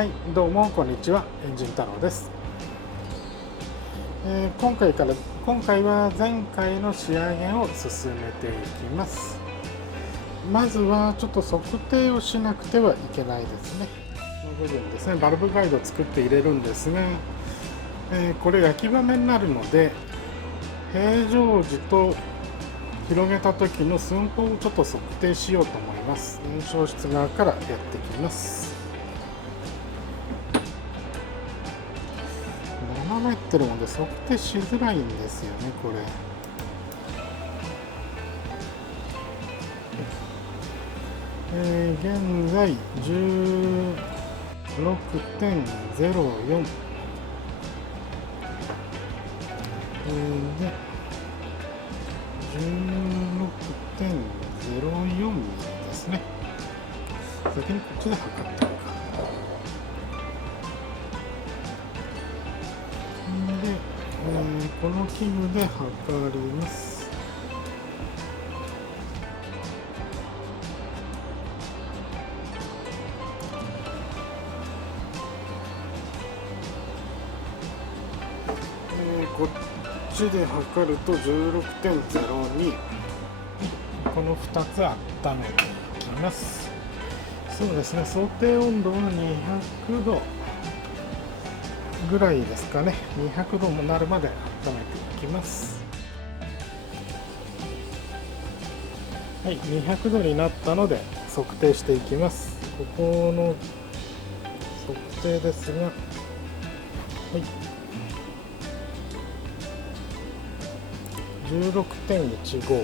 はい、どうもこんにちは、エンジン太郎です。今回は前回の仕上げを進めていきます。まずはちょっと測定をしなくてはいけないですね。の部分ですね、バルブガイドを作って入れるんですが、これ焼き場面になるので、平常時と広げた時の寸法をちょっと測定しようと思います。燃焼室側からやっていきます。斜めってるので測定しづらいんですよね、これ。現在 16.04 で 16.04 ミリですね。先にこっちで測ってるか。で、この器具で測ります。こっちで測ると 16.02、 この2つ温めていきます。そうですね、想定温度は200度ぐらいですかね。200度もなるまで温めていきます。はい、200度になったので測定していきます。ここの測定ですが、はい、16.15、は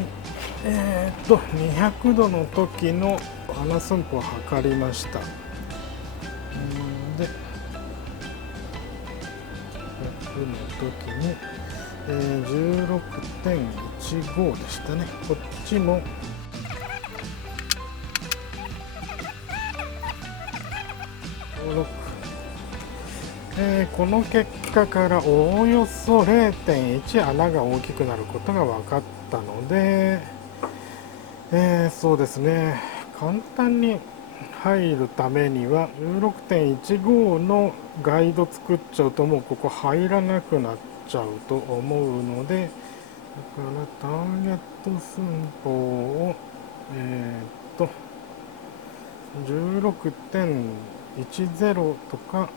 い、200度の時の穴寸法を測りました。で、100の時に、16.15 でしたね。こっちもこの結果からおおよそ 0.1 穴が大きくなることが分かったので、そうですね、簡単に入るためには 16.15 のガイド作っちゃうともうここ入らなくなっちゃうと思うので、だからターゲット寸法を16.10 とか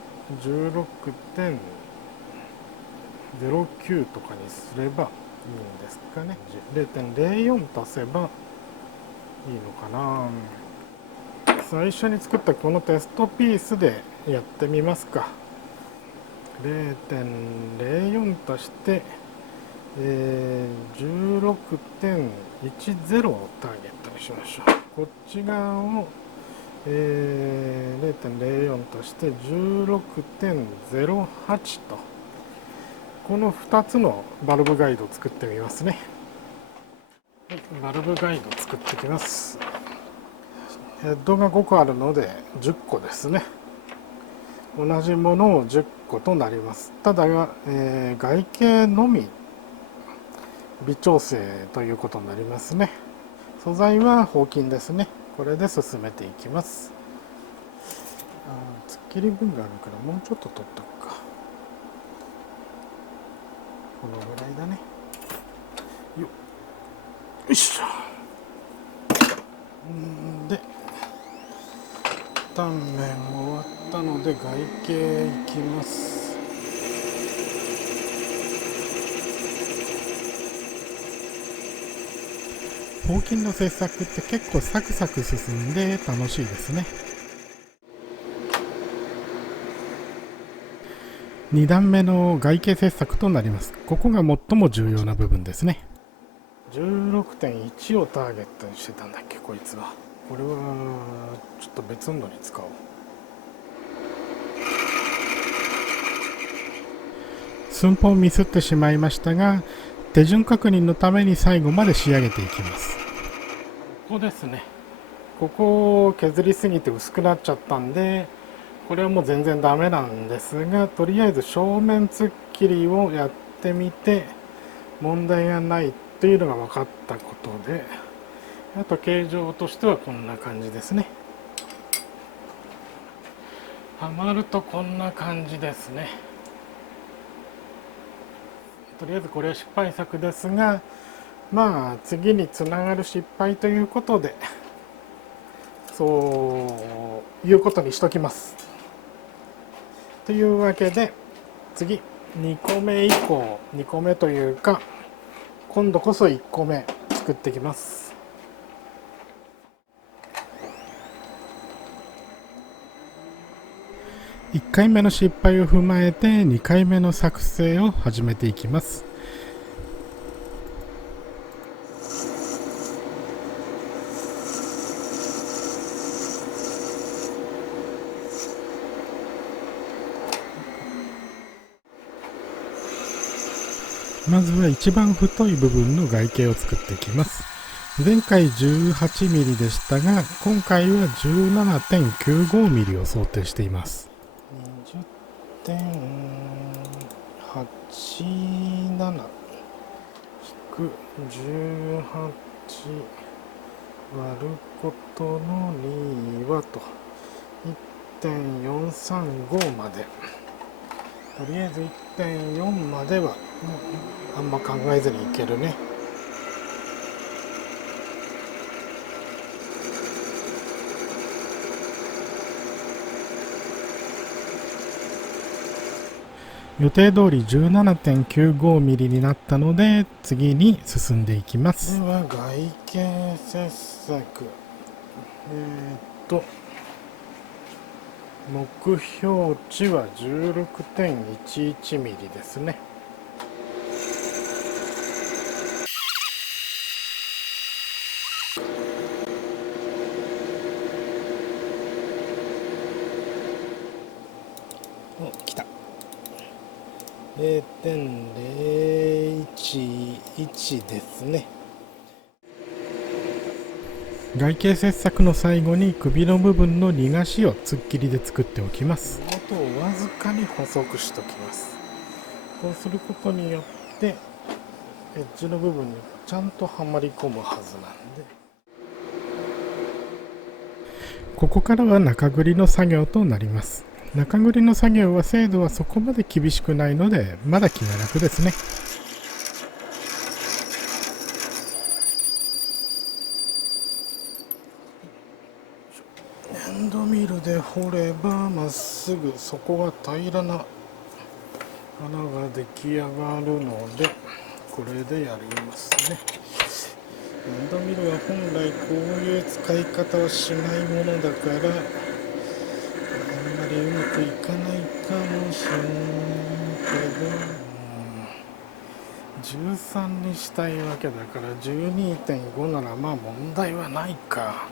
16.09 とかにすればいいんですかね。 0.04 足せばいいのかな。最初に作ったこのテストピースでやってみますか。 0.04 足して、16.10 をターゲットにしましょう。こっち側を、0.04 足して 16.08 と、この2つのバルブガイドを作ってみますね。はい、バルブガイドを作ってきます。ヘッドが5個あるので10個ですね。同じものを10個となります。ただが、外形のみ微調整ということになりますね。素材は合金ですね。これで進めていきます。突っ切り分があるからもうちょっと取っとくか。このぐらいだね。よいしょ。で、断面終わったので外形いきます。合金の製作って結構サクサク進んで楽しいですね。2段目の外形切削となります。ここが最も重要な部分ですね。16.1 をターゲットにしてたんだっけ、こいつは。これはちょっと別のに使おう。寸法をミスってしまいましたが、手順確認のために最後まで仕上げていきます。ここですね。ここを削りすぎて薄くなっちゃったんで、これはもう全然ダメなんですが、とりあえず正面突っ切りをやってみて問題がないっていうのが分かったことで、あと形状としてはこんな感じですね。はまるとこんな感じですね。とりあえずこれは失敗作ですが、まあ次につながる失敗ということで、そういうことにしときます。というわけで次2個目以降、2個目というか今度こそ1個目作ってきます。1回目の失敗を踏まえて2回目の作成を始めていきます。まずは一番太い部分の外形を作っていきます。前回 18mm でしたが、今回は 17.95mm を想定しています。20.87 引く18割ることの2はと 1.435 まで。とりあえず 1.4 まではあんま考えずにいけるね。予定通り 17.95mm になったので次に進んでいきます。では外形切削、目標値は 16.11mm ですね。お、来た。0.011 ですね。外形切削の最後に首の部分の逃がしを突っ切りで作っておきます。元をわずかに細くしておきます。こうすることによってエッジの部分にちゃんとはまり込むはずなんで、ここからは中繰りの作業となります。中繰りの作業は精度はそこまで厳しくないのでまだ気が楽ですね。エンドミルで掘ればまっすぐそこが平らな穴が出来上がるので、これでやりますね。エンドミルは本来こういう使い方をしないものだからあんまりうまくいかないかもしれないけど、13にしたいわけだから 12.5 ならまあ問題はないか。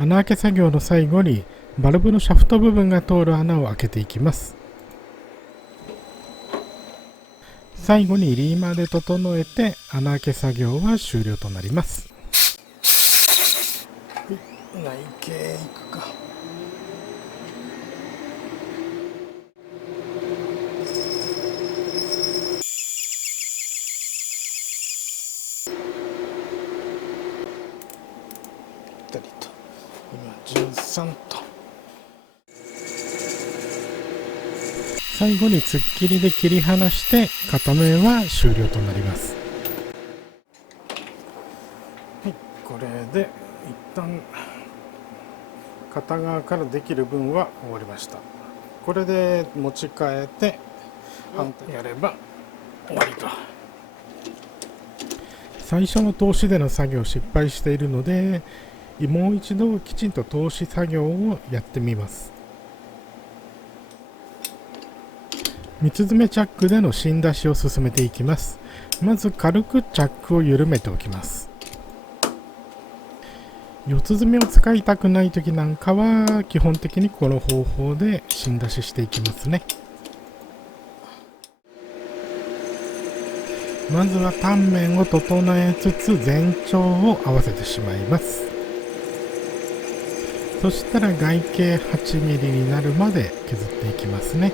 穴開け作業の最後にバルブのシャフト部分が通る穴を開けていきます。最後にリーマーで整えて穴開け作業は終了となります。内径いくか。ぴったりと今13と。最後に突っ切りで切り離して片面は終了となります。はい、これで一旦片側からできる分は終わりました。これで持ち替えて反対やれば終わりと。最初の通しでの作業失敗しているのでもう一度きちんと通し作業をやってみます。三つ詰めチャックでの芯出しを進めていきます。まず軽くチャックを緩めておきます。四つ詰めを使いたくない時なんかは基本的にこの方法で芯出ししていきますね。まずは単面を整えつつ全長を合わせてしまいます。そしたら外径 8mm になるまで削っていきますね。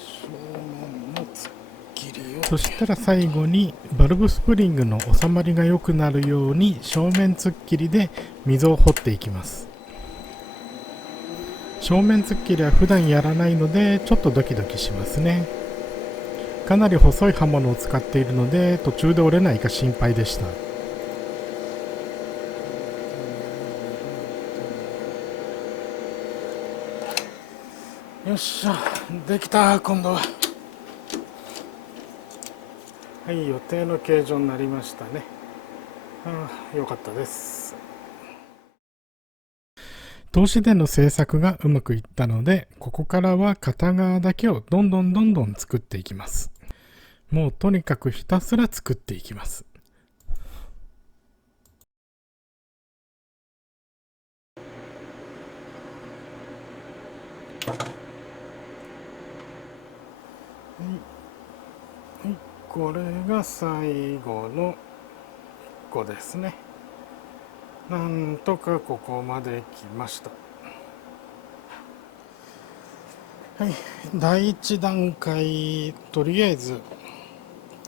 正面の突っ切りをそしたら最後にバルブスプリングの収まりが良くなるように正面突っ切りで溝を掘っていきます。正面突っ切りは普段やらないのでちょっとドキドキしますね。かなり細い刃物を使っているので途中で折れないか心配でした。よっしゃ、できた。今度ははい、予定の形状になりましたね。よかったです。通しでの製作がうまくいったので、ここからは片側だけをどんどん作っていきます。もうとにかくひたすら作っていきます。これが最後の1個ですね。なんとかここまで来ました。はい、第1段階とりあえず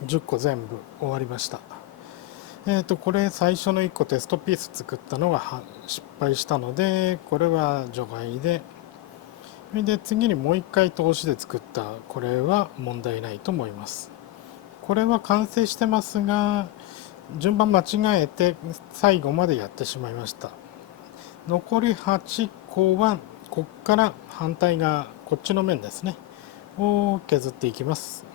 10個全部終わりました。これ最初の1個テストピース作ったのが失敗したので、これは除外で、次にもう1回通しで作ったこれは問題ないと思います。これは完成してますが、順番間違えて最後までやってしまいました。残り8個はこっから反対側、こっちの面ですねを削っていきます。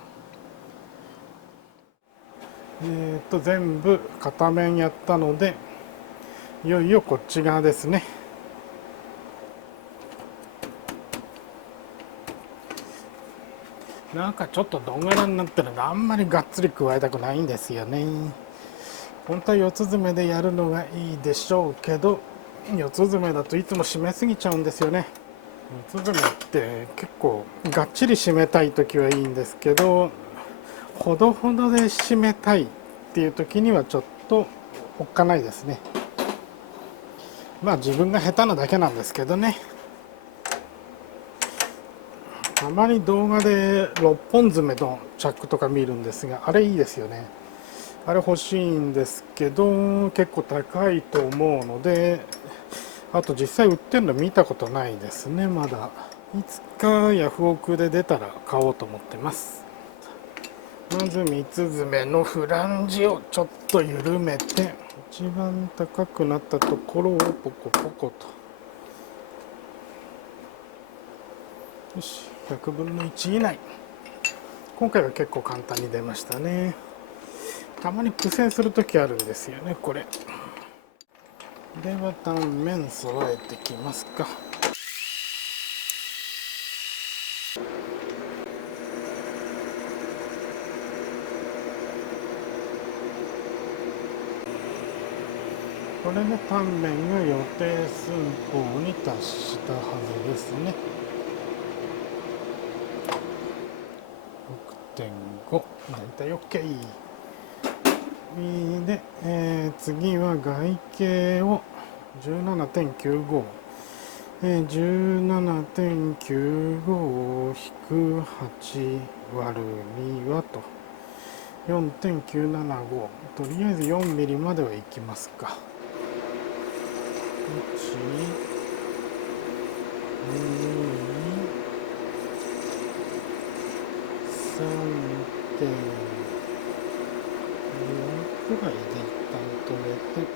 全部片面やったので、いよいよこっち側ですね。なんかちょっとどんがらになってるのであんまりがっつり加えたくないんですよね。本当は四つ詰めでやるのがいいでしょうけど、四つ詰めだといつも締めすぎちゃうんですよね。四つ詰めって結構がっちり締めたい時はいいんですけど、ほどほどで締めたいっていう時にはちょっとおっかないですね。まあ自分が下手なだけなんですけどね。たまに動画で6本詰めのチャックとか見るんですが、あれいいですよね。あれ欲しいんですけど結構高いと思うので、あと実際売ってるの見たことないですね。まだいつかヤフオクで出たら買おうと思ってます。まず三つ詰めのフランジをちょっと緩めて、一番高くなったところをポコポコと、よし、100分の1以内。今回は結構簡単に出ましたね。たまに苦戦するときあるんですよね、これ。では断面揃えてきますか。これで単面が予定寸法に達したはずですね。6.5 だいたい OK で、次は外径を 17.95、17.95 を引く8割る2はと 4.975、 とりあえず4ミリまではいきますか。1、2、3.4くらいで一旦止めて、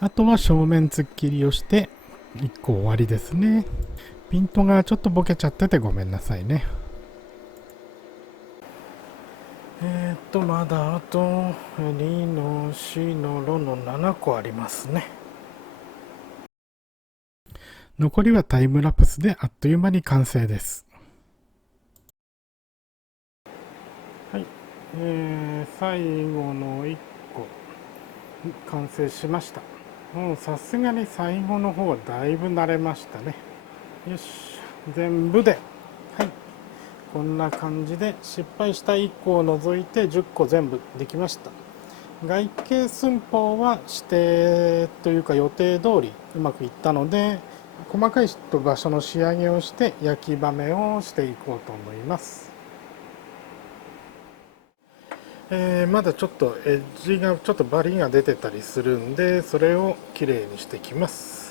あとは正面突っ切りをして1個終わりですね。ピントがちょっとボケちゃっててごめんなさいね。まだあとリのシのロの7個ありますね。残りはタイムラプスであっという間に完成です。はい、最後の1個完成しました。もうさすがに最後の方はだいぶ慣れましたね。よし、全部で、はい、こんな感じで失敗した1個を除いて10個全部できました。外形寸法は指定というか予定通りうまくいったので、細かい場所の仕上げをして焼き場目をしていこうと思います。まだちょっとエッジがちょっとバリが出てたりするんで、それをきれいにしていきます。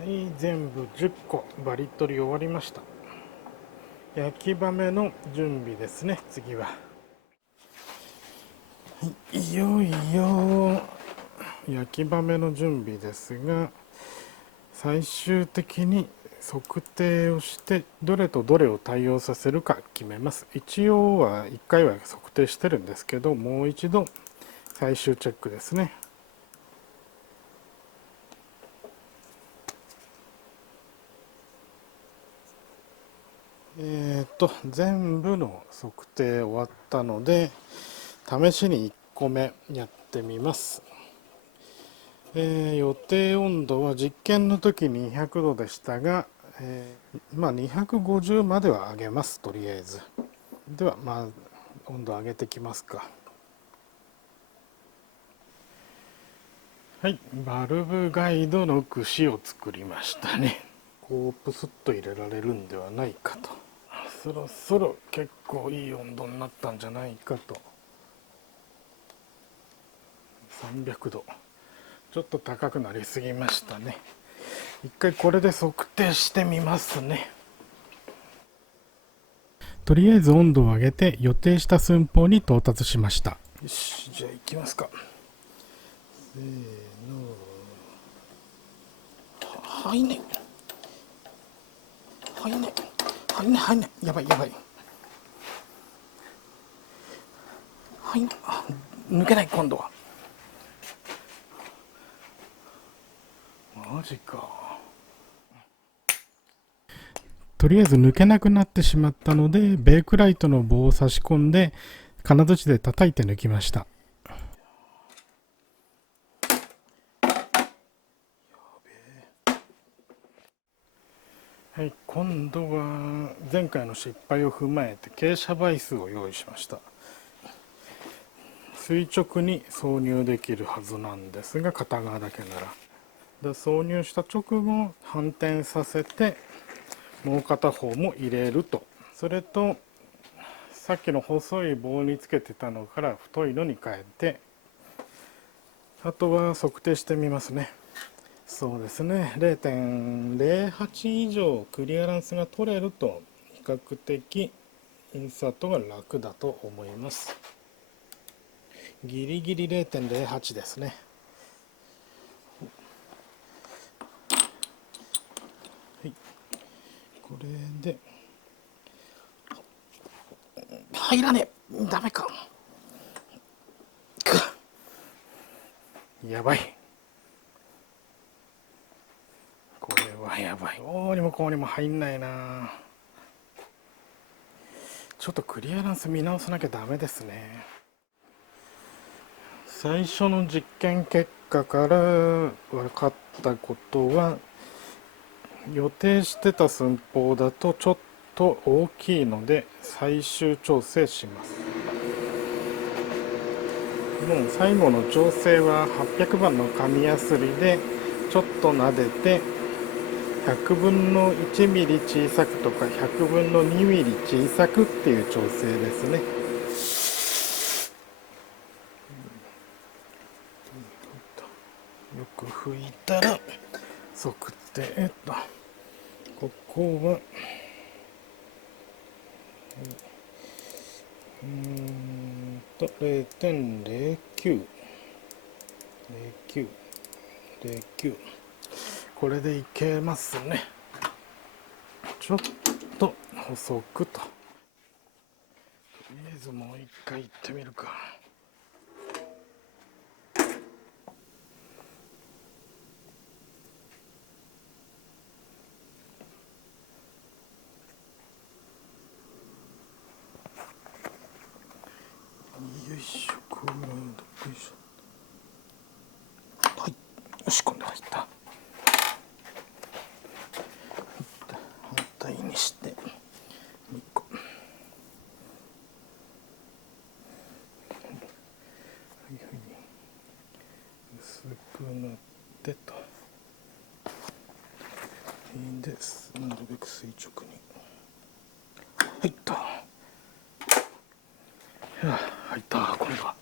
はい、全部10個バリ取り終わりました。焼き場目の準備ですね。次は、いよいよ焼き場目の準備ですが、最終的に測定をしてどれとどれを対応させるか決めます。一応は1回は測定してるんですけど、もう一度最終チェックですね。全部の測定終わったので、試しに1個目やってみます。予定温度は実験の時200度でしたが、250までは上げます。とりあえずでは、温度上げてきますか。はい、バルブガイドの串を作りましたね。こうプスッと入れられるんではないかと。そろそろ結構いい温度になったんじゃないかと。300度、ちょっと高くなりすぎましたね。一回これで測定してみますね。とりあえず温度を上げて予定した寸法に到達しました。よし、じゃあ行きますか。せーの。はいねはいねはいねはいね、やばいやばい。はいね、抜けない。今度はマジか。とりあえず抜けなくなってしまったので、ベークライトの棒を差し込んで金槌で叩いて抜きました。はい、今度は前回の失敗を踏まえて傾斜倍数を用意しました。垂直に挿入できるはずなんですが、片側だけなら。挿入した直後反転させてもう片方も入れると。それとさっきの細い棒につけてたのから太いのに変えて、あとは測定してみますね。そうですね、 0.08 以上クリアランスが取れると比較的インサートが楽だと思います。ギリギリ 0.08 ですね。はい、これで入らねえ、ダメか。やばい、これはやばい。こうにもこうにも入んないな。ちょっとクリアランス見直さなきゃダメですね。最初の実験結果から分かったことは、予定してた寸法だとちょっと大きいので最終調整します。もう最後の調整は800番の紙やすりでちょっと撫でて、100分の1ミリ小さくとか100分の2ミリ小さくっていう調整ですね。よく拭いたら測定と、ここは0.09、これでいけますね。ちょっと細くと。とりあえずもう一回いってみるか。よし、今度入った。反対にして2個。薄く塗ってと。いいです。なるべく垂直に。はいっと。入った。これは。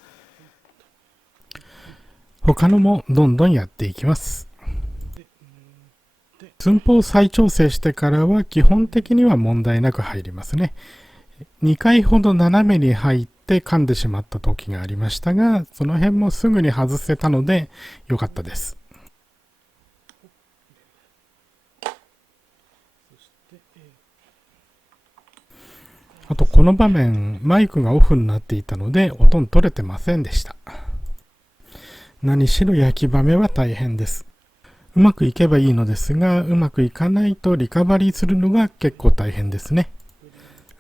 他のもどんどんやっていきます。寸法を再調整してからは基本的には問題なく入りますね。2回ほど斜めに入って噛んでしまった時がありましたが、その辺もすぐに外せたので良かったです。あとこの場面マイクがオフになっていたので音取れてませんでした。何しろ焼き場面は大変です。うまくいけばいいのですが、うまくいかないとリカバリーするのが結構大変ですね。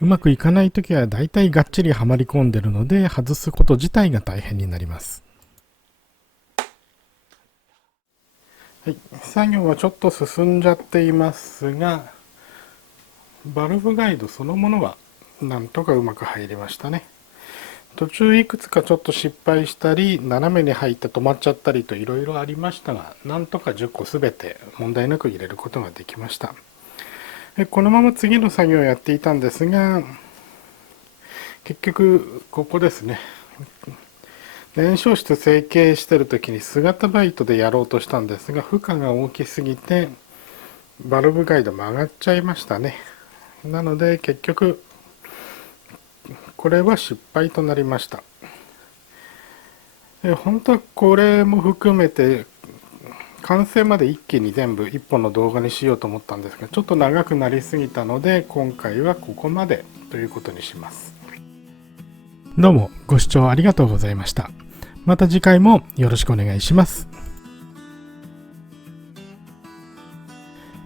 うまくいかないときはだいたいがっちりはまり込んでるので、外すこと自体が大変になります。はい、作業はちょっと進んじゃっていますが、バルブガイドそのものはなんとかうまく入りましたね。途中いくつかちょっと失敗したり、斜めに入って止まっちゃったりといろいろありましたが、なんとか10個すべて問題なく入れることができました。このまま次の作業をやっていたんですが、結局ここですね。燃焼室成形してる時に姿バイトでやろうとしたんですが、負荷が大きすぎてバルブガイド曲がっちゃいましたね。なので結局これは失敗となりました。本当はこれも含めて完成まで一気に全部1本の動画にしようと思ったんですが、ちょっと長くなりすぎたので今回はここまでということにします。どうもご視聴ありがとうございました。また次回もよろしくお願いします。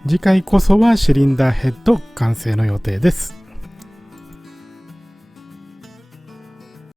次回こそはシリンダーヘッド完成の予定です。